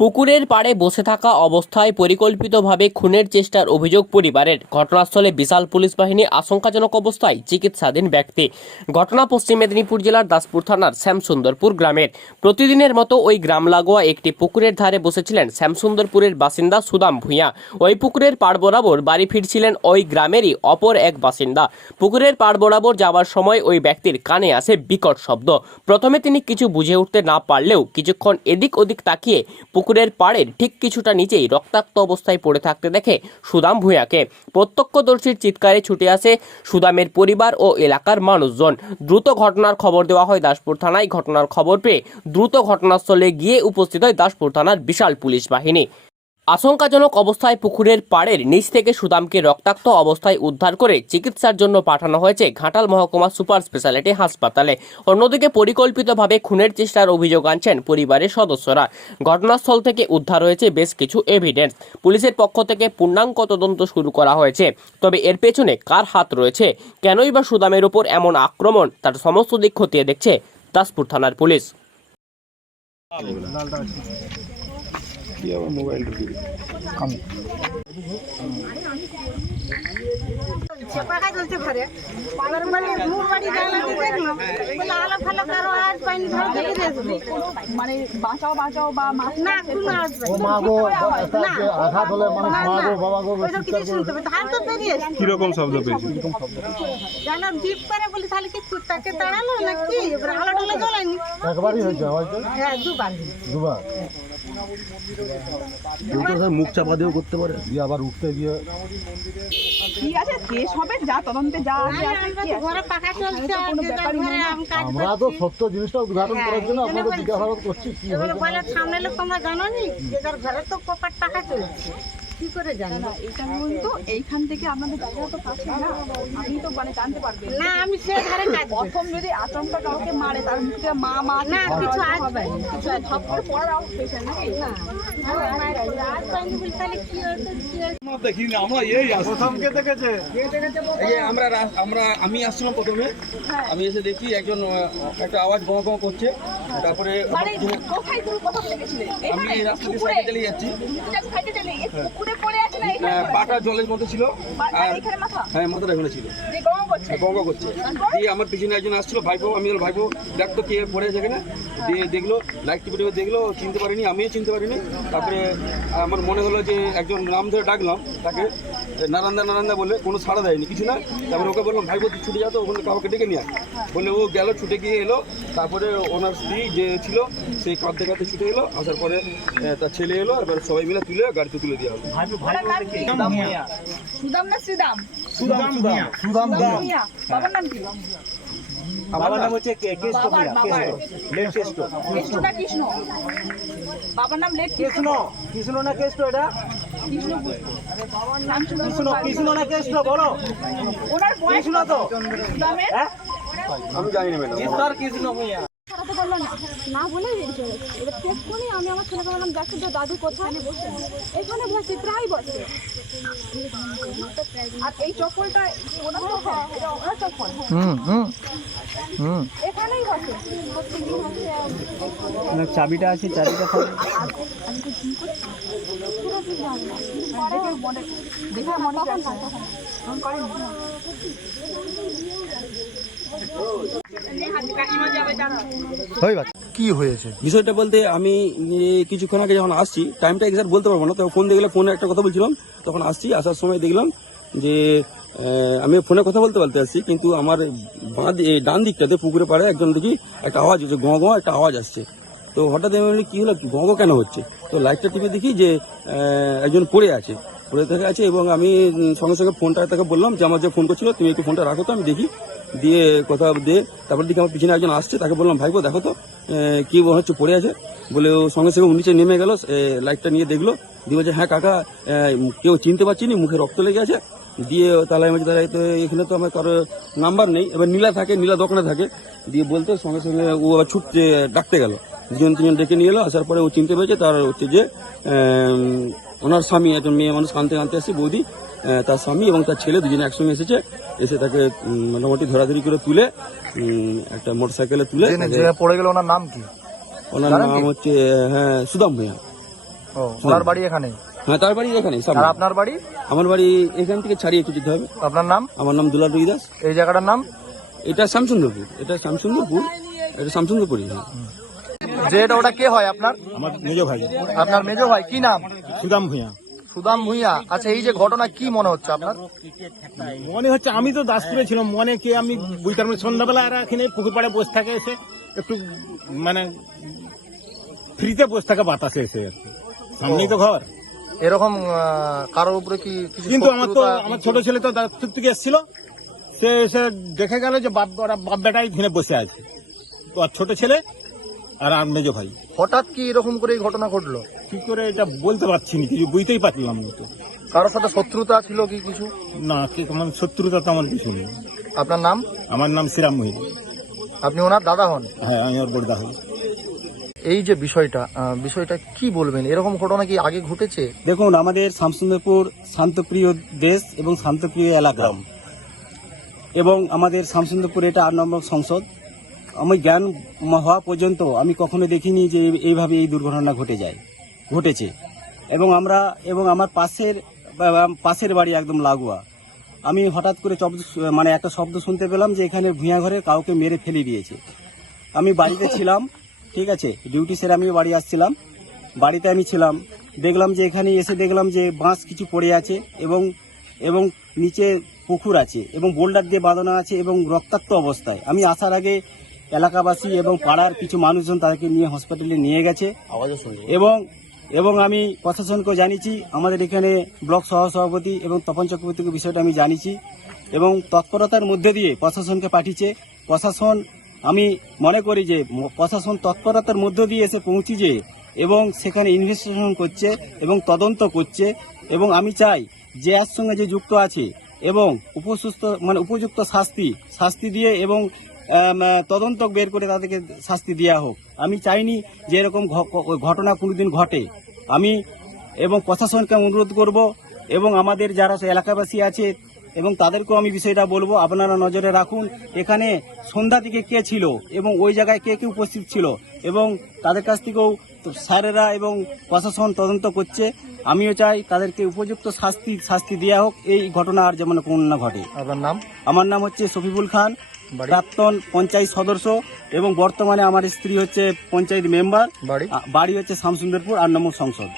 পুকুরের পাড়ে বসে থাকা অবস্থায় পরিকল্পিতভাবে খুনের চেষ্টার অভিযোগ পরিবারের। ঘটনাস্থলে বিশাল পুলিশ বাহিনী আশঙ্কাজনক অবস্থায় চিকিৎসাধীন ব্যক্তি। ঘটনা পশ্চিম মেদিনীপুর জেলার দাসপুর থানার শ্যামসুন্দরপুর গ্রামের। প্রতিদিনের মতো ওই গ্রাম লাগোয়া একটি পুকুরের ধারে বসেছিলেন শ্যামসুন্দরপুরের বাসিন্দা সুদাম ভূঁইয়া। ওই পুকুরের পাড় বরাবর বাড়ি ফিরছিলেন ওই গ্রামেরই অপর এক বাসিন্দা। পুকুরের পাড় বরাবর যাওয়ার সময় ওই ব্যক্তির কানে আসে বিকট শব্দ। প্রথমে তিনি কিছু বুঝে উঠতে না পারলেও কিছুক্ষণ এদিক ওদিক তাকিয়ে পুকুরের পাড়ের ঠিক কিছুটা নিচেই রক্তাক্ত অবস্থায় পড়ে থাকতে দেখে সুদাম ভূঁয়াকে প্রত্যক্ষদর্শীর চিৎকারে ছুটে আসে সুদামের পরিবার ও এলাকার মানুষজন। দ্রুত ঘটনার খবর দেওয়া হয় দাসপুর থানায়। ঘটনার খবর পেয়ে দ্রুত ঘটনাস্থলে গিয়ে উপস্থিত হয় দাসপুর থানার বিশাল পুলিশ বাহিনী। আশঙ্কাজনক অবস্থায় পুকুরের পাড়ের নিচ থেকে সুদামকে রক্তাক্ত অবস্থায় উদ্ধার করে চিকিৎসার জন্য পাঠানো হয়েছে ঘাটাল মহকুমা সুপার স্পেশালিটি হাসপাতালে। অন্যদিকে পরিকল্পিতভাবে খুনের চেষ্টার অভিযোগ আনছেন পরিবারের সদস্যরা। ঘটনাস্থল থেকে উদ্ধার হয়েছে বেশ কিছু এভিডেন্স পুলিশের পক্ষ থেকে পূর্ণাঙ্গ তদন্ত শুরু করা হয়েছে। তবে এর পেছনে কার হাত রয়েছে? কেনই বা সুদামের ওপর এমন আক্রমণ? তার সমস্ত দিক খতিয়ে দেখছে দাসপুর থানার পুলিশ। কি আবার মোবাইল চলতে পারে এবার মানে মুখ বাড়ি জানালাতে দেখলাম বলে আলো ফালো কারও আর পানি ধরে দেখে দেখবে মানে বাঁচাও বাঁচাও বা মাছ না কোনো আওয়াজ মা গো না আঘাত হলে মানুষ মা গো বাবা গো তো বেরিয়ে শব্দ পেয়েছি? জানলাম জিপ করে বলি তাহলে কি তাকে দাঁড়াল না কি এবার আলো টালো জ্বলায়নি। একবারই হয়েছে আওয়াজটা হ্যাঁ দুবার। দুবার? মুখ চাপা দিয়েও করতে পারে। দিয়ে আবার উঠতে গিয়ে কি আছে? কেস হবে? যা তদন্তে যা আমরা তো। সত্য জিনিসটা উদ্ঘাটন হ্যাঁ, করার জন্য আপনাদের জিজ্ঞাসাবাদ করছি কি সামনে লোক তোমরা জানো নি যে ঘরে তো কপাট টাকা চলছে। কি করে জানো? না এটা বলুন তো এইখান থেকে আপনাদের জায়গা তো কাছে না। আপনি তো মানে জানতে পারবেন। না আমি সে ধারে কাজ প্রথম যদি আচমকা কাউকে মারে তার মুখে মা মা না কিছু আসবে কিছু ধপ করে পড়ার না আজ পাইনি বলি তাহলে কি হতো কি হতো এই যে আমরা রাস- আমরা আমি আসছিলাম প্রথমে। আমি এসে দেখি একজন একটা আওয়াজ গঁ গঁ করছে। তারপরে মানে আমি রাস্তা দিয়ে? সাইকেল চালিয়ে যাচ্ছি। আহ, পাটা জলের মধ্যে ছিল হ্যাঁ মাথাটা এখানে ছিল। যে গম করছে। গঙ্গ করছে। দিয়ে আমার পিছনে একজন আসছিল ভাইপো আমি বললাম, ভাইপো। দেখ তো কে পড়ে আছে এখানে। দিয়ে দেখল লাইট টিপে দেখল চিনতে পারিনি আমিও চিনতে পারিনি। তারপরে আমার মনে হলো যে একজন নাম ধরে ডাকলাম তাকে। নারান্দা নারান্দা বলে কোনো সাড়া দেয়নি কিছু না। তারপরে ওকে বললাম ভাই তুই ছুটে যাও তো। ওখানে কাউকে ডেকে নিয়ে। বলে ও গেল ছুটে গিয়ে এলো। তারপরে ওনার স্ত্রী যে ছিল সেই কাঁদতে কাঁদতে ছুটে এলো। আসার পরে তার ছেলে এলো। এবার সবাই মিলে তুলে গাড়িতে তুলে দেওয়া হলো সুদাম না শ্রীদাম সুদাম সুদাম বাবার নাম কি? বাবার নাম হচ্ছে কে- কেষ্ট মিয়া, বাবার। কেষ্ট, কেষ্ট। কৃষ্ণ না কৃষ্ণ? বাবার নাম লেট কৃষ্ণ। কৃষ্ণ না কেষ্ট এটা? কৃষ্ণ কৃষ্ণ কৃষ্ণ না কেষ্ট বলো কৃষ্ণ তো। হ্যাঁ? আমি জানি না ম্যাডাম। কৃষ্ণ মিয়া ছাড়াতে পারল না না বলেই বেরিয়ে চলে এবার চেক আমি আমার ছেলেকে বললাম দেখো তো দাদু কোথায়? এখানে বসে প্রায় বসে। আর এই চপ্পলটা ওনার চপ্পল? ওনার চপ্পল এখানেই বসে। প্রত্যেকদিন হচ্ছে চাবিটা আছে চাবিটা থাকে। দেখে মনে মনে কি হয়েছে? বিষয়টা বলতে আমি কিছুক্ষণ আগে যখন আসছি টাইমটা এক্সাক্ট বলতে পারব না তখন ফোন দেখলে ফোনে একটা কথা বলছিলাম তখন আসছি আসার সময় দেখলাম যে আমি ফোনে কথা বলতে বলতে আসছি কিন্তু আমার বাঁ ডান দিকটাতে পুকুরে পাড়ে একজন দেখি একটা আওয়াজ হচ্ছে গঁ গঁ একটা আওয়াজ আসছে। তো হঠাৎ আমি বলি, কী হলো? গঁ গঁ কেন হচ্ছে? তো লাইটটা টিপে দেখি যে একজন পড়ে আছে। পড়ে থেকে আছে এবং আমি সঙ্গে সঙ্গে ফোনটা তাকে বললাম যে আমার যে ফোন করছিল তুমি একটু ফোনটা রাখো তো আমি দেখি। দিয়ে কথা দিয়ে তারপর দিকে আমার পিছনে একজন আসছে তাকে বললাম ভাইপো দেখো তো কি মনে হচ্ছে পড়ে আছে? বলে ও সঙ্গে সঙ্গে নিচে নেমে গেল লাইটটা নিয়ে দেখল দিয়ে বলছে হ্যাঁ কাকা কেউ চিনতে পারছি নি মুখে রক্ত লেগে আছে। দিয়ে তাহলে আমি বলছি, তাহলে তো এখানে তো আমার কারও নাম্বার নেই। এবার নীলা থাকে নীলা দোকানে থাকে। দিয়ে বলতে সঙ্গে সঙ্গে ও আবার ছুটতে ডাকতে গেল। দুজন তিনজন ডেকে নিয়ে এলো আসার পরে ও চিনতে পেরেছে তার হচ্ছে যে ওনার স্বামী একজন মেয়ে মানুষ কানতে কানতে আসছে বৌদি তার স্বামী এবং তার ছেলে দুজনে একসঙ্গে এসেছে। এসে তাকে মোটামুটি ধরাধরি করে তুলে একটা মোটর সাইকেলে তুলে পড়ে গেল ওনার নাম কি? ওনার নাম হচ্ছে হ্যাঁ সুদাম ভূঁইয়া ও ওনার বাড়ি এখানে হ্যাঁ তার বাড়ি এখানে আর সামনে আপনার বাড়ি? আমার বাড়ি এখান থেকে ছাড়িয়ে একটু যেতে হবে। আপনার নাম? আমার নাম দুলাল রুই দাস এই জায়গাটার নাম? এটা শ্যামসুন্দরপুর। এটা শ্যামসুন্দরপুর এটা শ্যামসুন্দরপুরই হ্যাঁ। যে এটা ওটা কে হয় আপনার? আমার মেজ ভাই। আপনার মেজো ভাই কি নাম? সুদাম ভূঁইয়া। সুদাম ভুইয়া। আচ্ছা এই যে ঘটনা কি মনে হচ্ছে আপনার? মনে হচ্ছে আমি তো দাসপুরে ছিলাম মনে কে আমি বুঝতে পারব সন্ধ্যাবেলা আর এখানে পুকুর পাড়ে বসে থাকে এসে একটু মানে ফ্রিতে বসে থাকে বাতাসে এসে আর কি। সামনেই তো ঘর। এরকম কারোর উপরে কি কিছু কিন্তু আমার তো আমার ছোট ছেলে তো দাসপুর থেকে এসেছিল। সে এসে দেখে গেল যে বাপ ওরা বাপ বেটাই ঘিনে বসে আছে। তো আর ছোট ছেলে আর আর মেজো ভাই। হঠাৎ কি এরকম করে এই ঘটনা ঘটলো? কি করে এটা বলতে পারছি না কিছু বুঝতেই পারলাম না তো। কারোর সাথে শত্রুতা ছিল কি কিছু? না কি আমার শত্রুতা তেমন কিছু নেই। আপনার নাম? আমার নাম শ্রীরাম মহিল আপনি ওনার দাদা হন? হ্যাঁ আমি ওর বড়দা হই। এই যে বিষয়টা বিষয়টা কি বলবেন? এরকম ঘটনা কি আগে ঘটেছে? দেখুন, আমাদের শামসুন্দরপুর শান্তপ্রিয় দেশ এবং শান্তপ্রিয় এলাকা। এবং আমাদের শামসুন্দরপুর এটা আট নম্বর সংসদ। আমি জ্ঞান হওয়া পর্যন্ত আমি কখনো দেখিনি যে এইভাবে এই দুর্ঘটনা ঘটে যায়, ঘটেছে। এবং আমরা, এবং আমার পাশের পাশের বাড়ি একদম লাগোয়া। আমি হঠাৎ করে শব্দ মানে একটা শব্দ শুনতে পেলাম যে এখানে ভূঁয়া ঘরে কাউকে মেরে ফেলে দিয়েছে। আমি বাড়িতে ছিলাম ঠিক আছে ডিউটি সেরে আমি বাড়ি আসছিলাম। বাড়িতে আমি ছিলাম। দেখলাম যে এখানে এসে দেখলাম যে বাঁশ কিছু পড়ে আছে এবং এবং নিচে পুকুর আছে এবং বোল্ডার দিয়ে বাঁধানো আছে এবং রক্তাক্ত অবস্থায়। আমি আসার আগে এলাকাবাসী এবং পাড়ার কিছু মানুষজন তাদেরকে নিয়ে হসপিটালে নিয়ে গেছে। এবং এবং আমি প্রশাসনকেও জানিয়েছি আমাদের এখানে ব্লক সহ সভাপতি এবং তপন চক্রবর্তীকে বিষয়টা আমি জানিয়েছি এবং তৎপরতার মধ্যে দিয়ে প্রশাসনকে পাঠিয়েছে। প্রশাসন আমি মনে করি যে প্রশাসন তৎপরতার মধ্য দিয়ে এসে পৌঁছিছে এবং সেখানে ইনভেস্টিগেশন করছে এবং তদন্ত করছে এবং আমি চাই যে এর সঙ্গে যে যুক্ত আছে এবং উপযুক্ত মানে উপযুক্ত শাস্তি শাস্তি দিয়ে এবং তদন্ত বের করে তাদেরকে শাস্তি দেওয়া হোক। আমি চাইনি যে এরকম ঘটনা কোনোদিন ঘটে। আমি এবং প্রশাসনকে অনুরোধ করব এবং আমাদের যারা এলাকাবাসী আছে এবং তাদেরকেও আমি বিষয়টা বলব আপনারা নজরে রাখুন এখানে সন্ধ্যা থেকে কে ছিল এবং ওই জায়গায় কে কে উপস্থিত ছিল এবং তাদের কাছ থেকেও স্যারেরা এবং প্রশাসন তদন্ত করছে। আমিও চাই তাদেরকে উপযুক্ত শাস্তি শাস্তি দেওয়া হোক এই ঘটনা আর যেমন কোনো না ঘটে। আপনার নাম? আমার নাম হচ্ছে শফিকুল খান? প্রাক্তন পঞ্চায়েত সদস্য এবং বর্তমানে আমার স্ত্রী হচ্ছে পঞ্চায়েত মেম্বার। বাড়ি? বাড়ি হচ্ছে শামসুন্দরপুর আট নম্বর সংসদ।